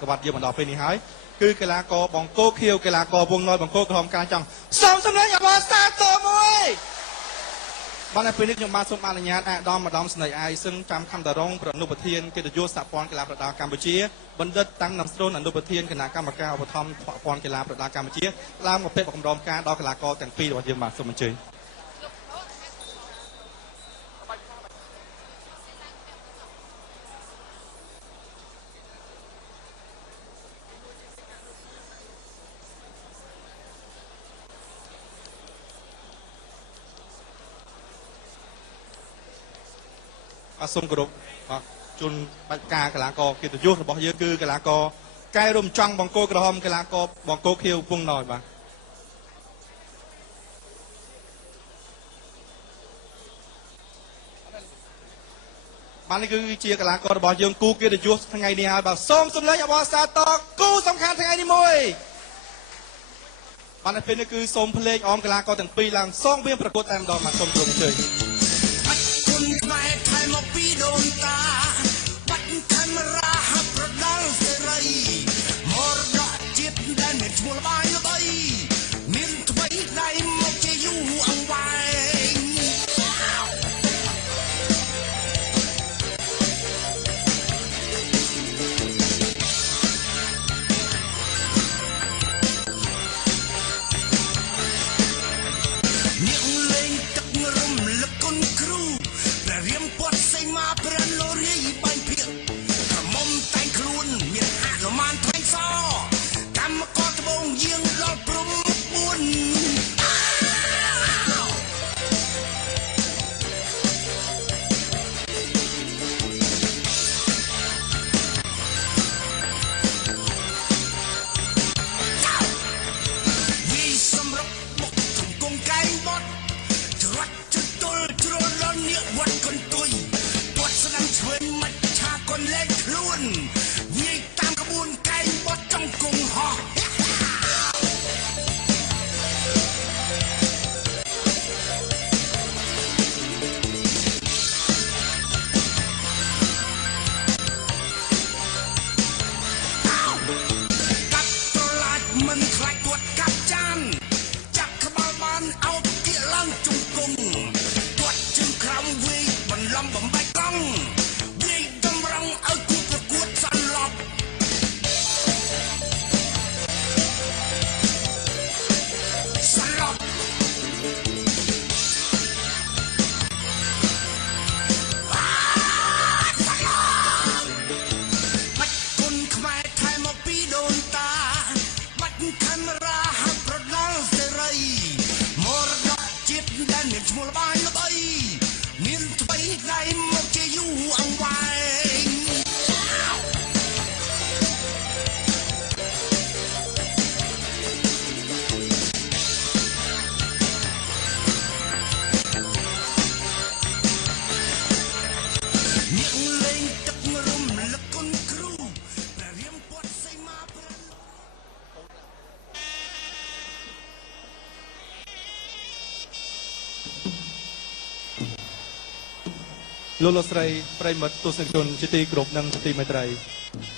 กบัดเยี่ยมดอกเป็นนี่หายคือกลากบองโก้เคียวกลากวงน้อยบองโก้กระหอมการจังสองสำเร็จอย่ามาซาตัวมวยบ้านในปีนี้ยมมาสมอาญญาณดอมมาดอมสนายไอซึ่งจำคำตะรงประนุปเทียนเกิดยุทธสปอนกีฬาประดากัมพูชีบันเดตั้งนำสโตนอนุปเทียนคณะกรรมการอุปถัมภ์ปอนกีฬาประดากัมพูชีลามกับเพชรประกอบการดอกกีฬากแต่งปีวันเยี่ยมมาสมเจยสมกรุบจุนปัจกากลากอกิจยุทธบอกเยอะคือกลากอใกล้รวมจังบองโกกระหอมกลากอบองโกเคียวพุ่งหน่อยมาบ้านนี้คือเชียร์กลากอบอกยังกูกิจยุทธทั้งไงนี่ฮะแบบส้มสมเลยอบอสาตอกูสำคัญทั้งไงนี่มวยบ้านนี้เป็นคือส้มเพลงออมกลากอตั้งปีหลังซ่องเบี้ยประกวดแอมดอมมาส้มตรงเฉยโดนตาบัดคาเมราหับประดังเสรีมรดกจิตได้เม็ดชัวร์บายเลยมินทวีได้หมดจะอยู่อังไว้เนียงเล่งตักเงรมละคนครูแต่เรียมปวดใส่มาเปรนโลเรียบานเพียงกระมมแต่งครุนเมียนหาละมันไทยซอกำมากอดบงเยียงลอดปรุงบุญวิสำรับบกถุงกงไก่บดจรัดจุดตุลจรลอนเนื้อวัดคนตุยปวดสนังเชิญมัดชาคนเล่นครุนวิตามกระบวนไก่บดจ้องกงหอกับตลาดมันคล้ายตรวจกับจานจับขบาลบานเอาเกี่ยลังจุงกงตรวจจึงครามวีบันลำบ่มใบกล้องวีดำรังเอากูประกวดสันหลอกสันหลอกบัดคนขมายไทยมาปีโดนตาบัดคาเมราหับประดังเสรีมรดกจิตได้เม็ดชัวร์บายเลยมินทวีได้หมดจะอยู่อังไว้เนียงเล่งตักเงรมละคนครูแต่เรียมปวดใส่มาเปรน โลโลสไรไพรมัดตุสินชนจิตีกรบนังจิตีไมตรัย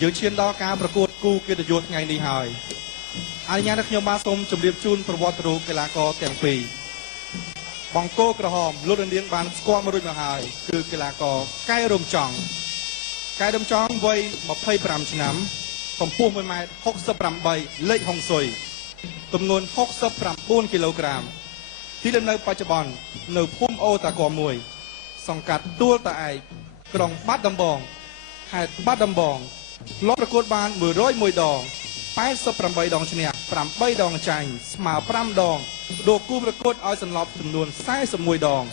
ยืนเชียนดอการประกวดกูเกียรติยศไงดีหายอาญานักยมมาสมจมเรียบจูนประวัติรูกีฬากอแต่งปีบองโก้กระหอมลุดเรียนบานสกอมารุยมาหายคือกีฬากอใกล้รมจองใกล้รมจองวัยมาเพย์ปรำชนะผมพูดไม่ไม่63 ใบเล็กหงสวยจำนวน63 กิโลกรัมที่เล่นในปัจจุบันในพุ่มโอตะกอมวยสังกัดตัวตาไอกรองบัดดำบองหายบัดดำบองล้อประกวดบาน100 มวยดอง88 ดองเฉลี่ย8 ดองใจสมา5 ดองโดกู้ประกวดเอาสำหรับจำนวน40 มวยดอง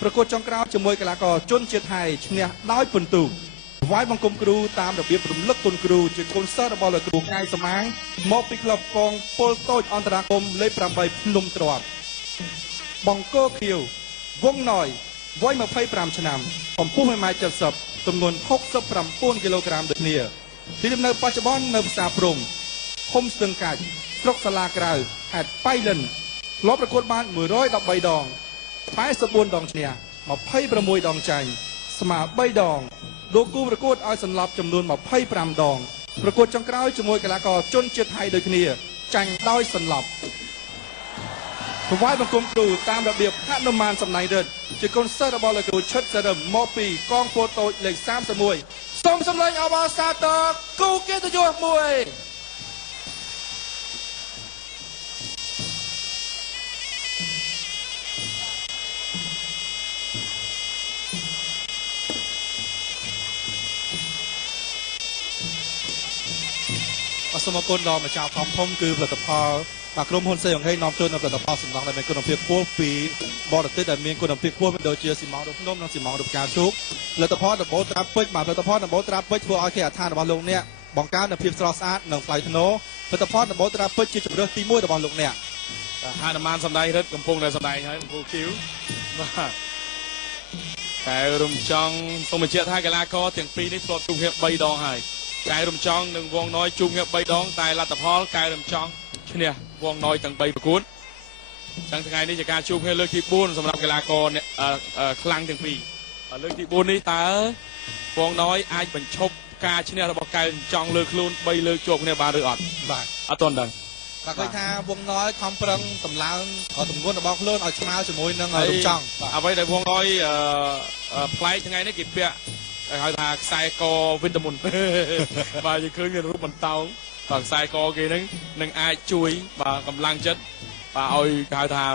ประกวดจองกราวจมวยกลากอจนเชียไทยเฉลี่ยได้ปุ่นตูไว้บังคมครูตามระเบียบรำลึกตุนครูจึงคนเซอร์บอลครูไงสมังมอบปิกลับกองโปลโต้อันตราคมเลย8 พนมตรวจบองโก้คิววงหน่อยไว้มาไพ่5 ชนำผมพูดให้มาจัดสับจำนวน69 กิโลกรัมเดือนนี้ที่ดำเนินปัจจุบันในภาษาพรมคมสตึงกายตรกสลากราวแหดไปเล่นล้อประกวดบ้าน110 ดอง84 ดองเชียมาไพ่ประมวยดองใจสมาใบดองโดกูประกวดเอาสำหรับจำนวนมาไพ่5 ดอง ប្រកួតចុងក្រោយជាមួយកីឡាករជនជាតិថៃដូចគ្នាចាញ់ដោយសន្លប់ប្រវាយបង្គំគ្រូតាមរបៀបហនុមានសំណាញ់រឹតជាកូនសិស្សរបស់លោកគ្រូឈិតសរឹមមកពីកងពលតូចលេខ31សូមសម្លេងអបអរសាទរគូកិត្តិយសមួយសូមអរគុណដល់ម្ចាស់ធំគឺផលិតផលបាទក្រុមហ៊ុនសេអង្ហេងនាំចូលនៅផលិតផលសំណង់ដែលមានគុណភាពខ្ពស់ពីបរទេសដែលមានគុណភាពខ្ពស់ដូចជាស៊ីម៉ងរភ្នំនិងស៊ីម៉ងរផ្កាឈូកផលិតផលដំបូលត្រាពេជ្របាទផលិតផលដំបូលត្រាពេជ្រធ្វើឲ្យគេអត្ថារបស់លោកអ្នកបង្កើននូវភាពស្រស់ស្អាតនិងថ្លៃថ្នូរផលិតផលដំបូលត្រាពេជ្រជាជម្រើសទី1របស់លោកអ្នកហនុមានសម្ដែងរិទ្ធកំពុងតែសម្ដែងហើយគូគីវបាទតែរំចង់សូមបញ្ជាក់ថាកីឡាករទាំងពីរនេះធ្លាប់ជួបគ្នា3ដងហើយកែរំចង់និងវងណយជួបគ្នា3ដងតែលទ្ធផលកែរំចង់ឈ្នះវងណយទាំង3ប្រកួតចឹងថ្ងៃនេះជាការជួបគ្នាលើកទី4សម្រាប់កីឡាករខ្លាំងទាំងពីរលើកទី4នេះតើវងណយអាចបញ្ឈប់ការឈ្នះរបស់កែរំចង់លើខ្លួន3លើកជាប់គ្នាបានឬអត់បាទអត់ទាន់ដឹងបាទឃើញថាវងណយខំប្រឹងតម្លើងទម្ងន់របស់ខ្លួនឲ្យស្មើជាមួយនឹងរំចង់អ្វីដែលវងណយផ្លែកថ្ងៃនេះគេពាក់ហៅថាខ្សែកវីតាមីនបាទយើងឃើញមានរូបបន្តោងបាទខ្សែកគេហ្នឹងនឹងអាចជួយបាទកម្លាំងចិត្តបាទឲ្យគេហៅថា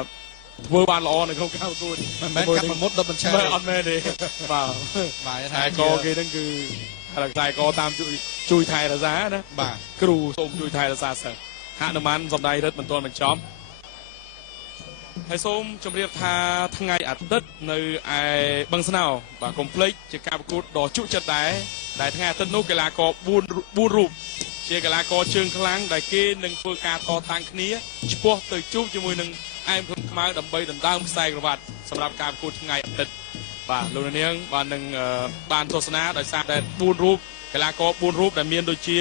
ធ្វើបានល្អនៅក្នុងការប្រកួតមិនមែនកាប់មុតដល់បញ្ឆេះអត់មែនទេបាទខ្សែកគេហ្នឹងគឺខ្សែកតាមជួយថែរក្សាណាបាទគ្រូសូមជួយថែរក្សាសិស្សហនុមានសម្ដែងរិទ្ធមិនទាន់បញ្ចប់ហើយសូមជម្រាបថាថ្ងៃអាទិត្យនៅឯបឹងស្នោបាទកុំភ្លេចជាការប្រកួតដ៏ជក់ចិត្តដែលថ្ងៃអាទិត្យនោះកីឡាករ4រូបជាកីឡាករជើងខ្លាំងដែលគេនឹងធ្វើការតតាំងគ្នាឆ្ពោះទៅជួបជាមួយនឹងអែមខ្លួនខ្មៅដើម្បីដណ្ដើមខ្សែក្រវ៉ាត់សម្រាប់ការប្រកួតថ្ងៃអាទិត្យបាទលោកនាងបាទនឹងបានទស្សនាដោយសារតែ4រូបកីឡាករ4រូបដែលមានដូចជា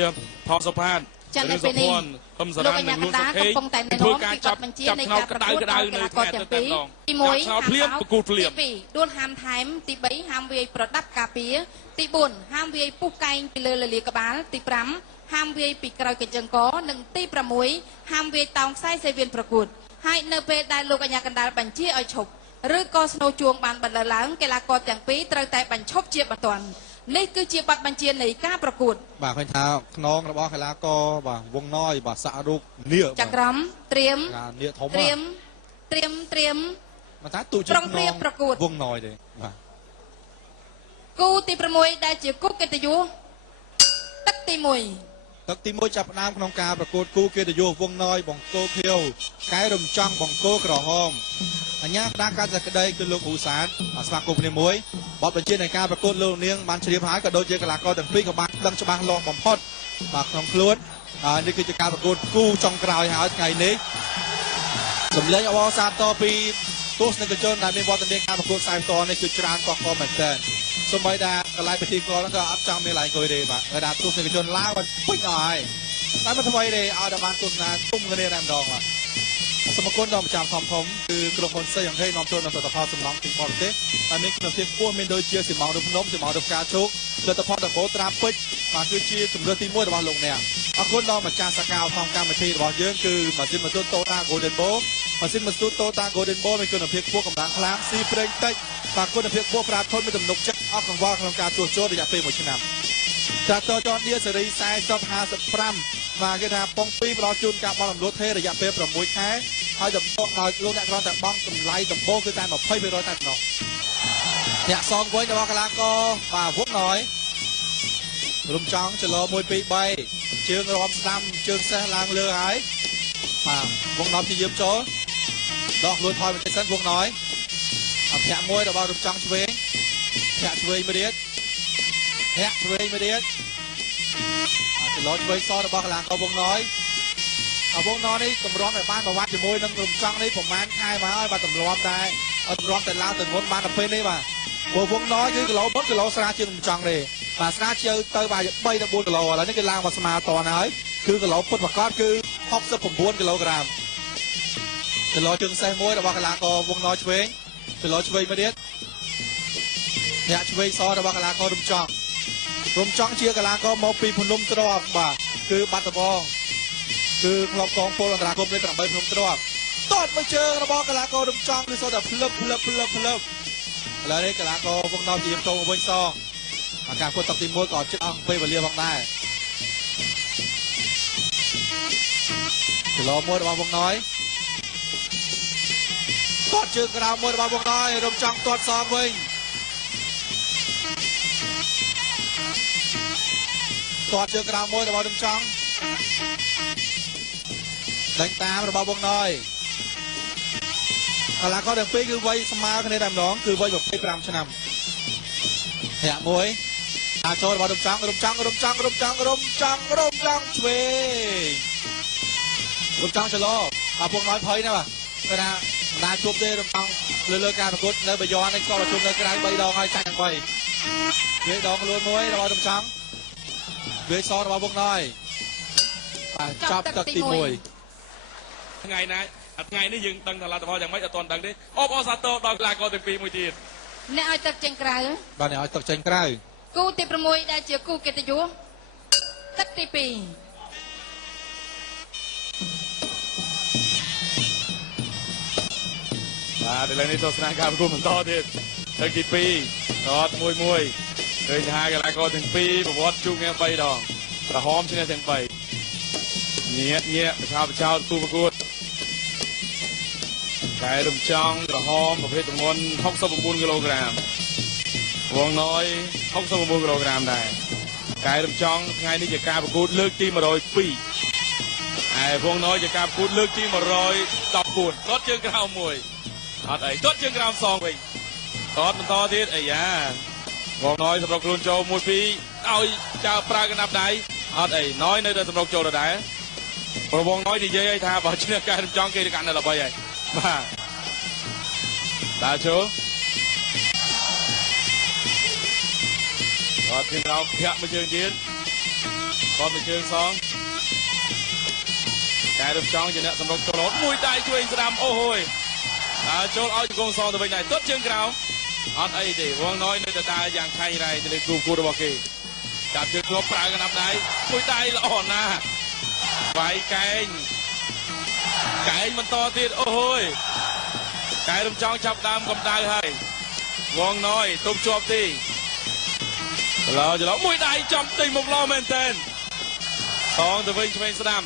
ថតសុផាតចាំតែពេលនេះហឹមសារ៉ាន់និងលួនសុខេងធ្វើការចាប់បញ្ជានៃការប្រកួតក្តៅនៅថ្ងៃអាទិត្យទី1ហាមភ្លាមប្រកួតភ្លាមទី2ដួលហាមថែមទី3ហាមវាយប្រដាប់ការពារទី4ហាមវាយពុះកែងពីលើលលាក្បាលទី5ហាមវាយពីក្រោយកញ្ជើងកនិងទី6ហាមវាយតោងខ្សែសេវៀនប្រកួតហើយនៅពេលដែលលោកអាជ្ញាកណ្ដាលបញ្ជាឲ្យឈប់ឬក៏ស្នូជួងបានបន្លឺឡើងកីឡាករទាំងពីរត្រូវតែបញ្ឈប់ជាបន្ទាន់នេះគឺជាបទបញ្ជានៃការប្រកួតបាទឃើញថាខ្នងរបស់កីឡាករបាទវងណយបាទសាក់រូបនាគចក្រមត្រៀមនាគធំត្រៀមមកថាទូជាខ្នងប្រកួតវងណយទេបាទគូទី6ដែលជាគូកិត្តិយសទឹកទី1ចាប់ផ្ដើមក្នុងការប្រកួតគូកិត្តិយសវងណយបង្គោលខៀវកែរំចង់បង្គោលក្រហមអញ្ញាក្តារកាត់សក្តីគឺលោកហ៊ូសានស្វាគមន៍គ្នាមួយបទបញ្ជានៃការប្រកួតលោកនាងបានជ្រាបហើយក៏ដូចជាកីឡាករទាំងពីរក៏បានដឹងច្បាស់លាស់បំផុតបាទក្នុងខ្លួននេះគឺជាការប្រកួតគូចុងក្រោយហើយថ្ងៃនេះសម្លេងអបអរសាទរពីទស្សនិកជនដែលមានវត្តមានការប្រកួតខ្សែផ្ទាល់នេះគឺច្រើនកកកមែនទែនសូម្បីតែកន្លែងពិធីករហ្នឹងក៏អត់ចង់មានឡើងអង្គុយទេបាទគេថាទស្សនិកជនឡើងបាត់ពុជអស់ហើយតែមិនថ្មីទេឲ្យតែបានទស្សនាគុំគ្នាតែម្ដងបាទសូមអរគុណដល់ម្ចាស់ធំគឺក្រុមហ៊ុនសេអង្ហេងនាំចូលនៅផលិតផលសំណង់ពីបរទេសហើយមានគុណភាពខ្ពស់មានដូចជាស៊ីម៉ងរភ្នំស៊ីម៉ងរផ្កាឈូកផលិតផលដំបូលត្រាពេជ្របាទគឺជាជម្រើសទី1របស់លោកអ្នកអរគុណដល់ម្ចាស់សកលក្នុងកម្មវិធីរបស់យើងគឺម៉ាស៊ីនម៉ូតូ Toyota Golden Ball ម៉ាស៊ីនម៉ូតូ Toyota Golden Ball មានគុណភាពខ្ពស់កម្លាំងខ្លាំងស៊ីប្រេងតិចបាទគុណភាពខ្ពស់ប្រាធន់មានទំនុកចិត្តអស់កង្វល់ក្នុងការជួសជុលរយៈពេល1ឆ្នាំត្រាក់ទ័រចនឌៀសេរី4055បាទគេថាប៉ុង2ផ្ដល់ជូនការបោះរំលោះថេរយៈពេល6ខែហើយដំបូងដោយលោកអ្នកគ្រាន់តែបង់តម្លៃដំបូងគឺតែ20%តែប៉ុណ្ណោះអ្នកសងវិញរបស់កីឡាករបាទវុកណយរំចង់ចលោ1 2 3ជើងរំស្ដាំជើងសេះឡើងលើហើយបាទវុកណយជាយាមចូលដកខ្លួនថយបន្តិចសិនវុកណយអភ័ក្រមួយរបស់រំចង់ឆ្វេងធាក់ឆ្វេងមួយទៀតធាក់ឆ្វេងមួយទៀតចលោឆ្វេងសរបស់កីឡាករវុកណយវងណនេះតម្រាំតែបានប្រវត្តិជាមួយនឹងរំចង់នេះប្រហែលខែមកហើយបាទតម្រាំតែឡើងទៅមុនបានដល់ពេលនេះបាទព្រោះវងណគឺគីឡូមុនគីឡូស្រាជាងរំចង់ទេបាទស្រាជាទៅបាទ3ទៅ4គីឡូឥឡូវនេះគេឡើងមកស្មើតនហើយគឺគីឡូពុតប្រកាសគឺ69គីឡូក្រាមគីឡូជើងសេះមួយរបស់កីឡាករវងណឆ្វេងគីឡូឆ្វេងមួយទៀតអ្នកឆ្វេងសរបស់កីឡាកររំចង់ រំចង់ជាកីឡាករមកពីភ្នំទ្របបាទគឺបាត់ដំបងគឺក្លឹបកងពលអន្តរជាតិលេខ8ភ្នំទ្របតតមួយជើងរបស់កីឡាកររំចង់គឺសូត្រតែភ្លឹបឥឡូវនេះកីឡាករវងណោជាចូលមកវិញសងអាការគាត់តុកទី1ក៏ជិតអស់ពេលវេលាផងដែរគីឡូ1របស់វងណោគាត់ជើងក្រៅ1របស់វងណោរំចង់ទាត់សងវិញទាត់ជើងក្រៅ1របស់រំចង់ដេញតាមរបស់វងណោកីឡាករទាំងពីរគឺវ័យស្មើគ្នាតែម្ដងគឺវ័យ25ឆ្នាំធាក់មួយអាចូលរបស់រំចង់ឆ្វេងរំចង់ចលោរំចង់អាពងน้อยភ័យណាបាទគេថាមិនដាជួបទេរំចង់លើការប្រកួតនៅបយ័ននេះក៏ជួបនៅក្រៅ3ដងហើយចាញ់ទាំង3វាដងខ្លួនមួយរបស់រំចង់វាសរបស់វងน้อยបាទចាប់ទឹកទី1ថ្ងៃណាថ្ងៃនេះយើងដឹងថាលទ្ធផលយ៉ាងម៉េចអត់ទាន់ដឹងទេអបអរសាទរដល់កីឡាករទាំងពីរមួយទៀតអ្នកឲ្យទឹកចេញក្រៅបាទអ្នកឲ្យទឹកចេញក្រៅគូទី6ដែលជាគូកិត្តិយសទឹកទី2បាទឥឡូវនេះទស្សនាការប្រកួតបន្តទៀតទឹកទី2ដត1-1ឃើញថាកីឡាករទាំងពីរប្រវត្តិជោគគ្នា3ដងក្រហមឈ្នះទាំង3ញាក់បឆោតគូប្រកួតកែរំចង់ក្រហមប្រភេទទម្ងន់69គីឡូក្រាមវងណយ69គីឡូក្រាមដែរកែរំចង់ថ្ងៃនេះជាការប្រកួតលើកទី102ហើយវងណយជាការប្រកួតលើកទី114គាត់ជើងក្រោមមួយអត់អីគាត់ជើងក្រោមសងវិញគាត់បន្តទៀតអាយ៉ាវងណយសម្រុកខ្លួនចូល1-2ឲ្យចៅប្រើកណ្ដាប់ដៃអត់អីណយនៅតែសម្រុកចូលដដែលប្រវងណយនិយាយឲ្យថាបើឈ្នះកែរំចង់គេទៅកាន់តែល្បីហើយបាទដើរចូលគាត់ពីក្រោមធាក់មួយជើងទៀតគាត់មួយជើងសងកែរំចង់ជាអ្នកសម្រុកចូលមួយដៃជួយស្ដាំអូហូយដើរចូលឲ្យជង្គង់សងទៅវិញដែរទាត់ជើងក្រោមអត់អីទេវងណយនៅតែដើរយ៉ាងខៃរ៉ៃទៅលើគូរបស់គេចាប់ជើងធ្លាប់ប្រើកណ្ដាប់ដៃមួយដៃល្អណាស់វាយកែងបន្តទៀតអូហូយកែរំចង់ចាប់ដើមកម្ដៅហើយវងណយទប់ជាប់ទីចលោមួយដៃចំទិញមកឡោមែនតើតងទៅវិញឆ្វេងស្ដាំ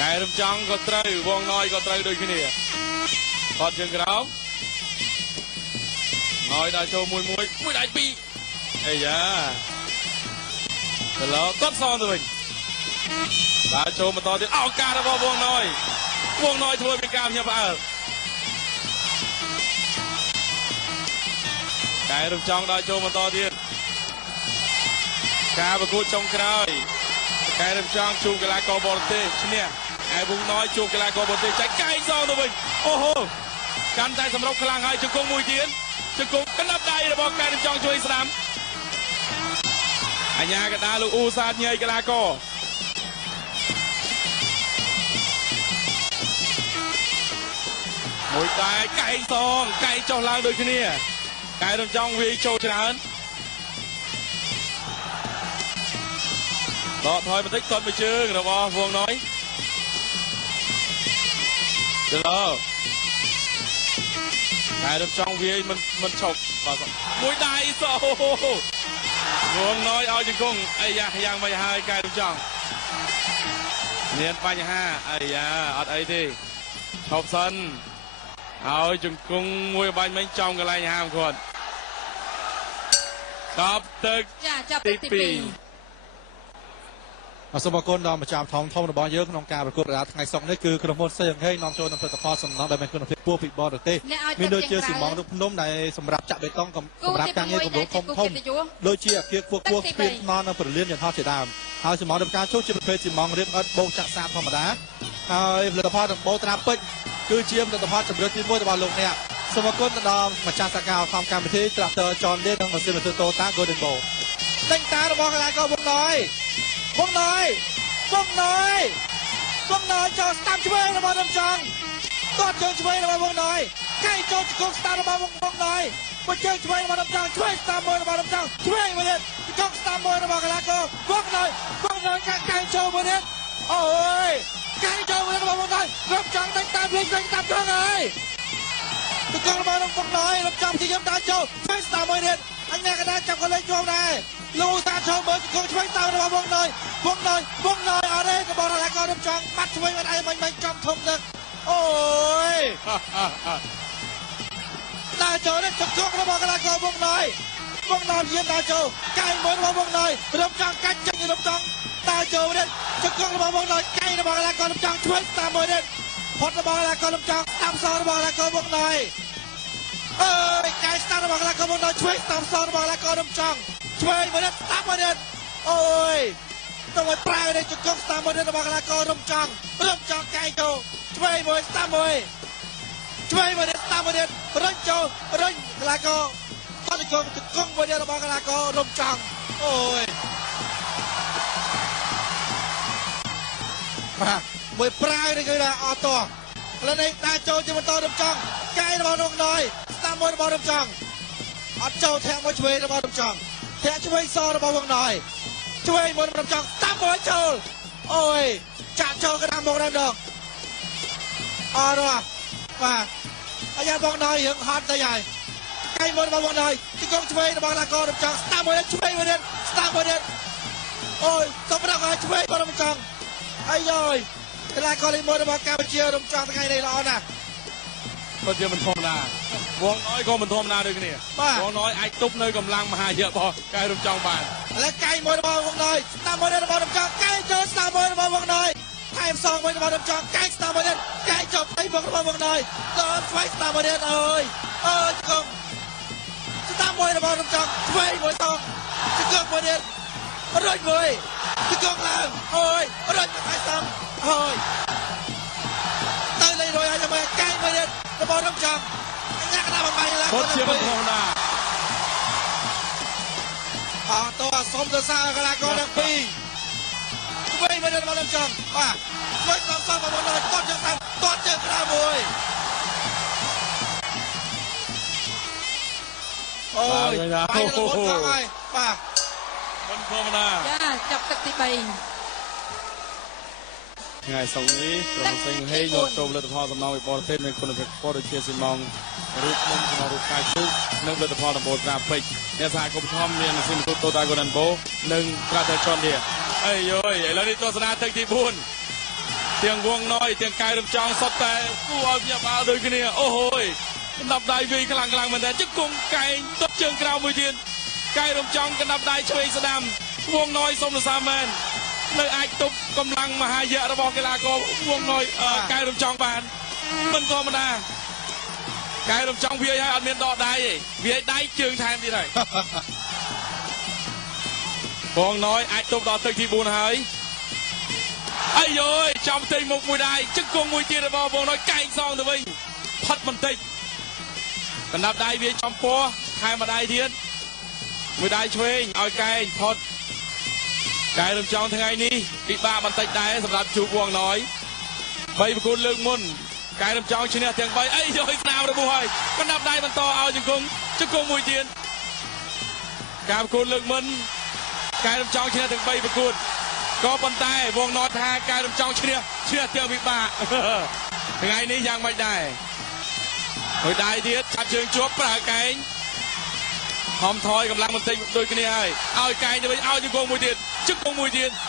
កែរំចង់ក៏ត្រូវវងណយក៏ត្រូវដូចគ្នាអត់ជើងក្រោមណយដល់ចូលមួយដៃពីរអាយ៉ាចលោតត់សងទៅវិញដើរចូលបន្តទៀតឱកាសរបស់វងណយធ្វើពីការភ្ញាក់ផ្អើលកែរំចង់ដើរចូលបន្តទៀតការប្រកួតចុងក្រោយកែរំចង់ជួបកីឡាករបរទេសឈ្នះហើយវងណយជួបកីឡាករបរទេសចាច់កែងសងទៅវិញអូហូកាន់តែសម្រុកខ្លាំងហើយជង្គង់មួយទៀតជង្គង់កណ្ដាប់ដៃរបស់កែរំចង់ជួយស្ដាំអញ្ញាកដាលោកអ៊ូសាទញ៉ៃកីឡាករមួយដៃកែងសងកែងចុះឡើងដូចគ្នាកែរំចង់វាយចូលច្រើនដកថយបន្តិចទាត់មួយជើងរបស់វងណយចលោកែរំចង់វាយមិនឈប់បាទមួយដៃសោវងណយឲ្យជង្គង់អាយ៉ាយ៉ាងមិនហើយកែរំចង់មានបញ្ហាអាយ៉ាអត់អីទេឈប់សិនហើយជង្គង់មួយបាញ់មិញចំកន្លែងហាមគាត់ចាប់ទឹកទី2សូមអរគុណដល់ម្ចាស់ធំរបស់យើងក្នុងការប្រកួតប្រដាល់ថ្ងៃសុក្រនេះគឺក្រុមហ៊ុនសេងហេងនាំចូលនូវផលិតផលសំណង់ដែលមានគុណភាពខ្ពស់ពីបរទេសមានដូចជាស៊ីម៉ងរូបភ្នំដែលសម្រាប់ចាក់បេតុងសម្រាប់ការងារគម្រោងធំដូចជាអគារខ្ពស់ស្ពានថ្នល់និងព្រលានយន្តហោះជាដើមហើយស៊ីម៉ងដំណើរចូលជាប្រភេទស៊ីម៉ងរៀបអត់បូកចាក់សាបធម្មតាហើយផលិតផលដំបូលត្រាពេជ្រគឺជាផលិតផលជម្រើសទី1របស់លោកអ្នកសូមអរគុណទៅដល់ម្ចាស់សាកលខំកម្មវិធី Tractor John Deere និងម៉ាស៊ីនម៉ូតូ Toyota Golden Bow ដេញតារបស់កីឡាករវងណយចូលស្ដាំឆ្វេងរបស់រំចង់ទាត់ជើងឆ្វេងរបស់វងណយកែចូលជង្គង់ស្ដាំរបស់វងណយ một chơi chơi mà đâm trăng chơi tam môi mà đâm trăng chơi mà lên trong tam môi mà cái lá cờ vâng rồi cái châu mà lên ôi cái châu mà lên mà một này đâm trăng đánh tam lên đánh tam trăng rồi từ con mà đâm nói đâm trăng thì dám đá châu chơi tam môi lên anh nghe cái đá chọc cái lấy châu này lưu ta châu mới con chơi tam mà vâng rồi ở đây cái bóng là con đâm trăng bắt chơi bên đây mình trong thông được ôi đá châu đấy chọc con nó bỏ cái lá cờ vâng rồi diễn đá châu cái mới nó vâng rồi đâm trăng cách chân như đâm trăng đá châu đấy chọc con nó bỏ vâng rồi cái nó bỏ cái lá cờ đâm trăng chơi tam môi lên hốt nó bỏ cái lá cờ đâm trăng tam sao nó bỏ cái lá cờ vâng rồi ơi cái sao nó bỏ cái lá cờ vâng rồi chơi tam sao nó bỏ cái lá cờ đâm trăng chơi mới lên tam môi lên ôiต้องไปปลายในจุดกองสามบอลเดินมากันละก็ร่มจังไกลโจช่วยมวยสามมวยช่วยมวยสามบอลเดินร่มโจร่มกันละก็ต้นจุดกองบอลเดินมากันละก็ร่มจังโอ้ยมามวยปลายนี่คือละออตัวแล้วในตาโจจะมาต่อร่มจังไกลระบอลลงหน่อยสามมวยระบอลร่มจังออโจแทงมาช่วยระบอลร่มจังแทงช่วยซอระบอลวงหน่อยช่วยมวยประจำตั้มบอลโจโอ้ยจัดโจกระดำบอลดอกอ๋อรู้ป่ะมาอาจารย์บอกหน่อยยังฮันตัวใหญ่ใกล้มวยบอกหน่อยที่กองช่วยบอลละกอประจำตั้มบอลช่วยมวยเด่นตั้มบอลเด่นโอ้ยต้องไปทำงานช่วยบอลประจำไอ้ย่อยเวลากอลิมวยบอลการไปเชียร์ประจำยังไงในร้อนน่ะก็เดี๋ยวมันธรรมดาวงน้อยก็มันธรรมดาด้วยกันเนี่ยวงน้อยไอ้ตุ๊บเนยกำลังมาหาเยอะพอกายรุมจองบานและไก่มวยบอลวงน้อยตามมวยบอลดำจองไก่เจอตามมวยบอลวงน้อยไทม์สองมวยบอลดำจองไก่ตามมวยไก่จบไอ้บอลวงน้อยโดนไฟตามมวยเอ้ยกงตามมวยบอลดำจองไฟมวยตองจะกงมวยรุ่นมวยจะกงล่างโอ้ยรุ่นไอ้ซ้ำโอ้ยตั้งเลยโดยอาจจะมาไก่มวยบอลดำจองยักษ์หน้าบังไม้แล้วคนเชียร์มันธรรมดาตัวสมตัวสร้างกันละก็ดังปีช่วยมาเดินมาลำจังมาช่วยสร้างมาบนเลยต้นเชือกตั้งต้นเชือกกระบวยโอ้ยไปแล้วคนฟังไงมาคนธรรมดาចាចាប់ទឹកទី3ថ្ងៃសុក្រនេះក្រុមសិង្ហហេយកចូលផលិតផលសំណង់ពីបរទេសមានគុណភាពខ្ពស់ដូចជាស៊ីម៉ងរូបមុំក្នុងរូបកាយជូកនិងផលិតផលដំបូលត្រាពេជ្រអ្នកសហគមន៍ធម្មមានស៊ីមទូតូតាហ្គូណាន់បូនិងត្រាតេចននេះអីយឥឡូវនេះទស្សនាទឹកទី4ទាំងវងណយទាំងកាយរំចង់សុទ្ធតែគួរឲ្យញាប់អាវដូចគ្នាអូហូយកណ្ដាប់ដៃវាយខ្លាំងមែនតើជង្គង់កែងទប់ជើងក្រៅមួយទៀតកាយរំចង់កណ្ដាប់ដៃឆ្វេងស្ដាំវងណយសុំលសាមែននៅអាចទប់កម្លាំងមហាយៈរបស់កីឡាករវងណយកែរំចង់បានមិនធម្មតាកែរំចង់វាយឲ្យអត់មានដកដៃទេវាយដៃជើងថែមទៀតហើយវងណយអាចទប់ដល់ទឹកទី4ហើយអាយយចំផ្ទៃមុខមួយដៃជង្គង់មួយទៀតរបស់វងណយកែងសងទៅវិញផាត់បន្តិចកណ្ដាប់ដៃវាយចំពោះថែមមួយដៃទៀតមួយដៃឆ្វេងឲ្យកែងផុតកែរំចង់ថ្ងៃនេះពិបាកបន្តិចដែរសម្រាប់ជួបវងណយ3ប្រគួតលើកមុនកែរំចង់ឈ្នះទាំង3អីយកស្នាមរបួសហើយកណ្ដាប់ដៃបន្តឲ្យជង្គង់មួយទៀតការប្រគួតលើកមុនកែរំចង់ឈ្នះទាំង3ប្រគួតក៏ប៉ុន្តែវងណយថាកែរំចង់ឈ្នះទាំងពិបាកថ្ងៃនេះយ៉ាងម៉េចដែរមួយដៃទៀតឆាប់ជើងជាប់ប្រើកែងហំថយកម្លាំងបន្តិចដូចគ្នាហើយឲ្យកែងទៅវិញឲ្យជង្គង់មួយទៀត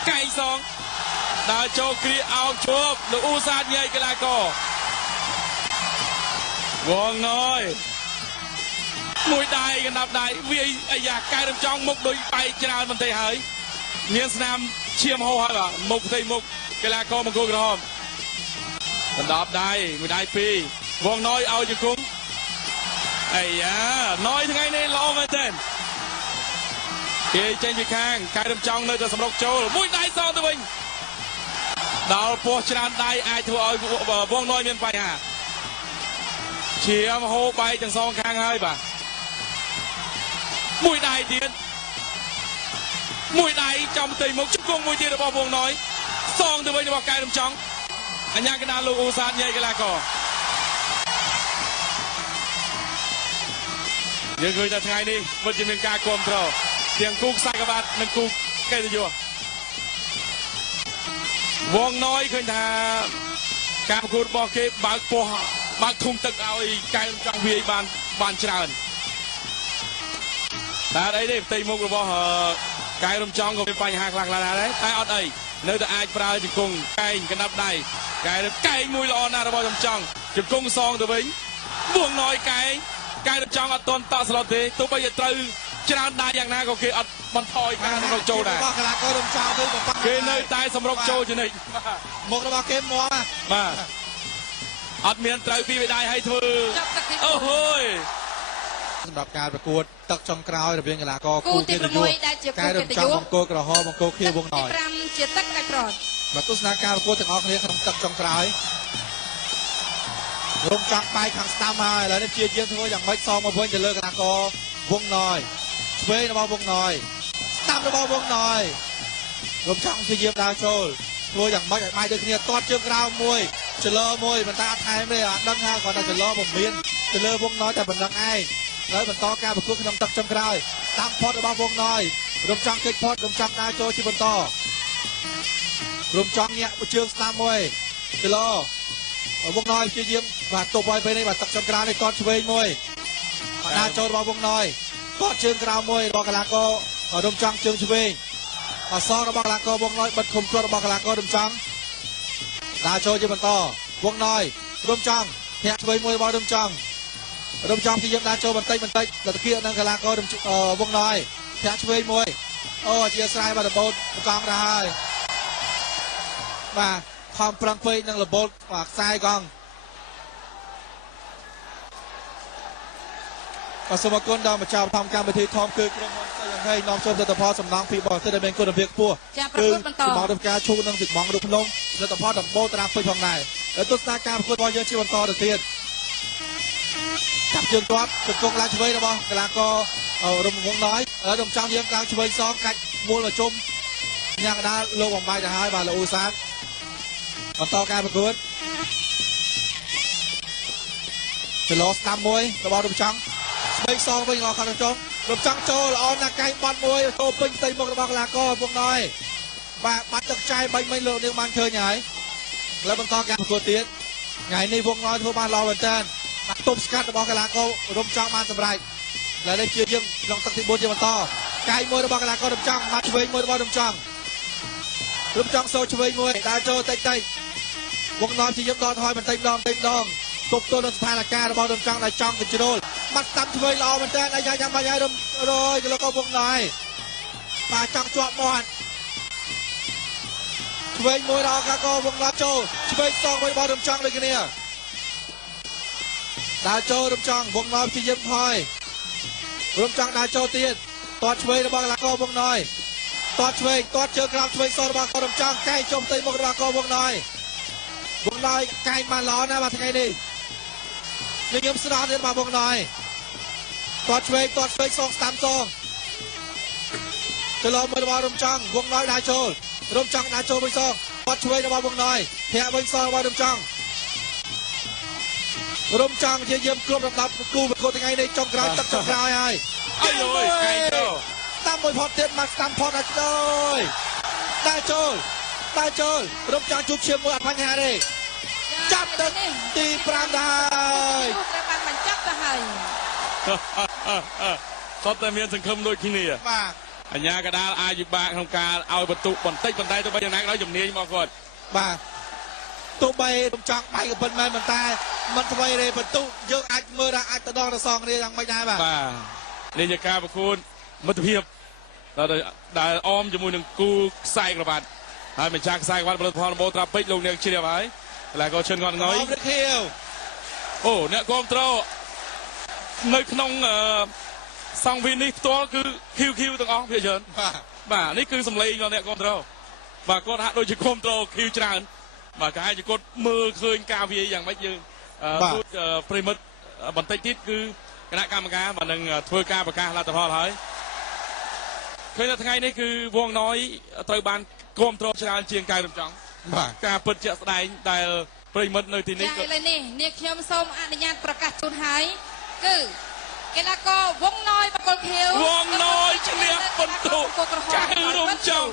កែងសងដើរចូលគ្រាអោបឈប់លោកអ៊ូសាតញ៉ៃកីឡាករវងណយមួយដៃកណ្ដាប់ដៃវាយអាយ៉ាកែរំចង់មុខដូចបែកច្រើនបន្តិចហើយមានស្នាមឈាមហូរហើយបាទមុខផ្ទៃមុខកីឡាករមង្គលក្រហមកណ្ដាប់ដៃមួយដៃពីរវងណយឲ្យជង្គង់អាយ៉ាណយថ្ងៃនេះល្អមែនទែនគេចេញពីខាងកែរំចង់នៅតែសម្រុកចូលមួយដៃសងទៅវិញដល់ពោះច្រើនដៃអាចធ្វើឲ្យវងណយមានបញ្ហាឈាមហូរបែកទាំងសងខាងហើយបាទមួយដៃទៀតមួយដៃចំផ្ទៃមុខជង្គង់មួយទៀតរបស់វងណយសងទៅវិញរបស់កែរំចង់អញ្ញាកណ្ដាលលោកអ៊ូសាតញ៉ៃកីឡាករ យើងឃើញថាថ្ងៃនេះពិតជាមានការគ្រប់គ្រងទាំងគូខ្សែក្បាត់និងគូកេតយុវងណយឃើញថាការប្រកួតរបស់គេបើកពោះបើកធុងទឹកឲ្យកែចង់វាយបានច្រើនតែអីទេផ្ទៃមុខរបស់កែរំចង់ក៏មានបញ្ហាខ្លះៗដែរតែអត់អីនៅតែអាចប្រើជង្គង់កែងកណ្ដាប់ដៃកែងមួយល្អណាស់របស់រំចង់ជង្គង់សងទៅវិញវងណយកែរំចង់អត់ទាន់តក់ស្លុតទេទោះបីជាត្រូវច្រើនដៃយ៉ាងណាក៏គេអត់បន្ថយការសម្រុកចូលដែររបស់កីឡាកររំចង់វិញបំផាត់គេនៅតែសម្រុកចូលជានិច្ចមុខរបស់គេមាំបាទអត់មានត្រូវពីវិដ័យឲ្យធ្វើអូហូយសម្រាប់ការប្រកួតទឹកចុងក្រោយរវាងកីឡាករគូទី6ដែលជាគូកិត្តិយសបង្គោលក្រហមបង្គោលខៀវវងណយទី5ជាទឹកដាច់ប្រត់មកទស្សនាការប្រកួតទាំងអស់គ្នាក្នុងទឹកចុងក្រោយរំចង់បាយខាងស្ដាំហើយឥឡូវនេះជាយើងធ្វើយ៉ាងម៉េចសងមកវិញទៅលើកីឡាករវងណយឆ្វេងរបស់វងណយស្ដាំរបស់វងណយរំចង់ជាយើងដើរចូលធ្វើយ៉ាងម៉េចឲ្យបាយដូចគ្នាទាត់ជើងក្រោមមួយចលមួយបន្តអត់ថែមទេអត់ដឹងថាគាត់តែចលបំមានទៅលើវងណយតែប៉ុណ្្នឹងឯងហើយបន្តការប្រកួតក្នុងទឹកចុងក្រោយតាមផុតរបស់វងណយរំចង់គេចផុតរំចង់ដើរចូលជាបន្តរំចង់ញាក់ជើងស្ដាំមួយចលវងណយជាយើងបាទទប់ឲ្យពេលនេះបាទទឹកចុងក្រោយនេះគាត់ឆ្វេងមួយដើរចូលរបស់វងណយគាត់ជើងក្រោមមួយរបស់កីឡាកររំចង់ជើងឆ្វេងអសររបស់កីឡាករវងណយបិទឃុំជាប់របស់កីឡាកររំចង់ដើរចូលជាបន្តវងណយរំចង់ធាក់ឆ្វេងមួយរបស់រំចង់ជាយើងដើរចូលបន្តិចលទ្ធភាពនឹងកីឡាករវងណយធាក់ឆ្វេងមួយអូអធិស្ឋានបាទរបូតកង់ដែរហើយបាទខំប្រឹងពេកនឹងរបូតខ្សែកង់សូមអរគុណដល់ម្ចាស់ធម្មកម្មវិធីធំគឺក្រុមហ៊ុនសៃយ៉ាងហេនាំចូលទិដ្ឋផលសំណងពីបរទេសដែលមានគុណភាពខ្ពស់គឺសមត្ថភាពឈូនិងទឹកបងរូបភ្នំទិដ្ឋផលដំបូងត្រាពេជ្រផងដែរហើយទស្សនាការប្រកួតរបស់យើងជាបន្តទៅទៀតចាប់ជើងទាត់ជង្គង់ឡើងឆ្វេងរបស់កីឡាកររំវងណយរំចង់យើងឡើងឆ្វេងសងកាច់មូលមកជុំញ៉ាំកដាលលោកបំបាយទៅហើយបាទលោកអ៊ូសានបន្តការប្រកួតចលោស្ដាំមួយរបស់រំចង់ឆ្វេងសងវិញរបស់ខាងរំចង់ចូលល្អណាស់កែងបាត់មួយចូលពេញផ្ទៃមុខរបស់កីឡាករវងណយបាទបាត់ទឹកចាយបាញ់មិញលោកនាងបានឃើញហើយឥឡូវបន្តការប្រកួតទៀតថ្ងៃនេះវងណយធ្វើបានល្អមែនតើបាទទប់ស្កាត់របស់កីឡាកររំចង់បានសម្រេចឥឡូវនេះជាយើងក្នុងទឹកទី4ជាបន្តកាយមួយរបស់កីឡាកររំចង់មកឆ្វេងមួយរបស់រំចង់សូឆ្វេងមួយដើរចូលតិចវងណយជាយើងដកថយបន្តិចម្ដងទប់ទល់នឹងស្ថានភាពរបស់រំចង់ដែលចង់ទៅជ្រុលបាត់ស្ដាំឆ្វេងល្អមែនតើអាយ៉ាយ៉ាមកហើយរយគីឡូកោវងណយបាទចង់ជាប់មាត់ឆ្វេងមួយដល់កាកោវងណយចូលឆ្វេងសងមួយរបស់រំចង់ដូចគ្នាដើរចូលរំចង់វងណយជាយើងថយរំចង់ដើរចូលទៀតទាត់ឆ្វេងរបស់កីឡាករវងណយទាត់ឆ្វេងទាត់ជើងក្រោមឆ្វេងសងរបស់រំចង់កែងចុំផ្ទៃមុខរបស់កោវងណយកែងបានល្អណាស់បាទថ្ងៃនេះខ្ញុំស្ដាប់ទៀតបាទវងណយទាត់ឆ្វេងសងស្ដាំសងចលោមួយរបស់រំចង់វងណយដើរចូលរំចង់ដើរចូលវិញសងទាត់ឆ្វេងរបស់វងណយធាក់វិញសងរបស់រំចង់ជាយើងគ្រប់លំដាប់គូប្រកួតថ្ងៃនេះចុងក្រោយទឹកចុងក្រោយហើយអីយកែងចូលតាមមួយផុតទៀតមកស្ដាំផុតដល់ចូលដើរចូលរំចង់ជួបឈាមមួយអត់បញ្ហាទេចាប់ទឹកទី5ដែរត្រូវបានបញ្ចប់ទៅហើយសុទ្ធតែមានសង្ឃឹមដូចគ្នាបាទអញ្ញាកដាលអាចពិបាកក្នុងការឲ្យបន្ទុកបន្តិចប៉ុន្តែទោះបីយ៉ាងណាក៏ដោយជំនាញរបស់គាត់បាទទោះបីរំចង់បាយក៏ប៉ុន្មានប៉ុន្តែមិនស្វ័យរេបន្ទុកយើងអាចមើលថាអាចទៅដល់ទៅសងគ្នាយ៉ាងម៉េចដែរបាទនេះជាការប្រកួតមិត្តភាពដែលអមជាមួយនឹងគូខ្សែក្រវ៉ាត់ហើយម្ចាស់ខ្សែក្រវ៉ាត់ផលិតផលដំបូងត្រាពេជ្រលោកនាងជ្រាបហើយកីឡាករឈិនគាត់ងយអូអ្នកគ្រប់ត្រូលនៅក្នុងសង្វៀននេះផ្ទាល់គឺ QQ ទាំងអស់ភាគច្រើនបាទនេះគឺសម្លេងរបស់អ្នកគ្រប់ត្រូលបាទគាត់ហាក់ដូចជាគ្រប់ត្រូល Q ច្រើនបាទកាយជាគាត់មើលឃើញការវាយយ៉ាងម៉េចយើងទូតប្រិមិត្តបន្តិចទៀតគឺគណៈកម្មការបាននឹងធ្វើការប្រកាសលទ្ធផលហើយឃើញថាថ្ងៃនេះគឺវងណយត្រូវបានគ្រប់ត្រូលច្រើនជាងកៅរំចង់បាទការពិតជាក់ស្ដែងដែលប្រិមិត្តនៅទីនេះឥឡូវនេះនាងខ្ញុំសូមអនុញ្ញាតប្រកាសជូនហើយគឺ កីឡាករវងណយបកុលខៀវ វងណយឈ្នះបន្ទុកកែរំចង់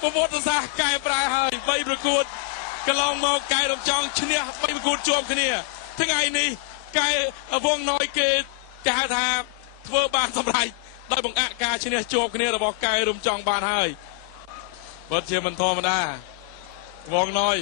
ប្រវត្តិសាស្ត្រកែប្រែហើយ3ប្រកួតកន្លងមកកែរំចង់ឈ្នះ3ប្រកួតជាប់គ្នាថ្ងៃនេះកែវងណយគេហៅថាធ្វើបានសម្រេចដោយបង្អាក់ការឈ្នះជាប់គ្នារបស់កែរំចង់បានហើយពិតជាមិនធម្មតាវងណយ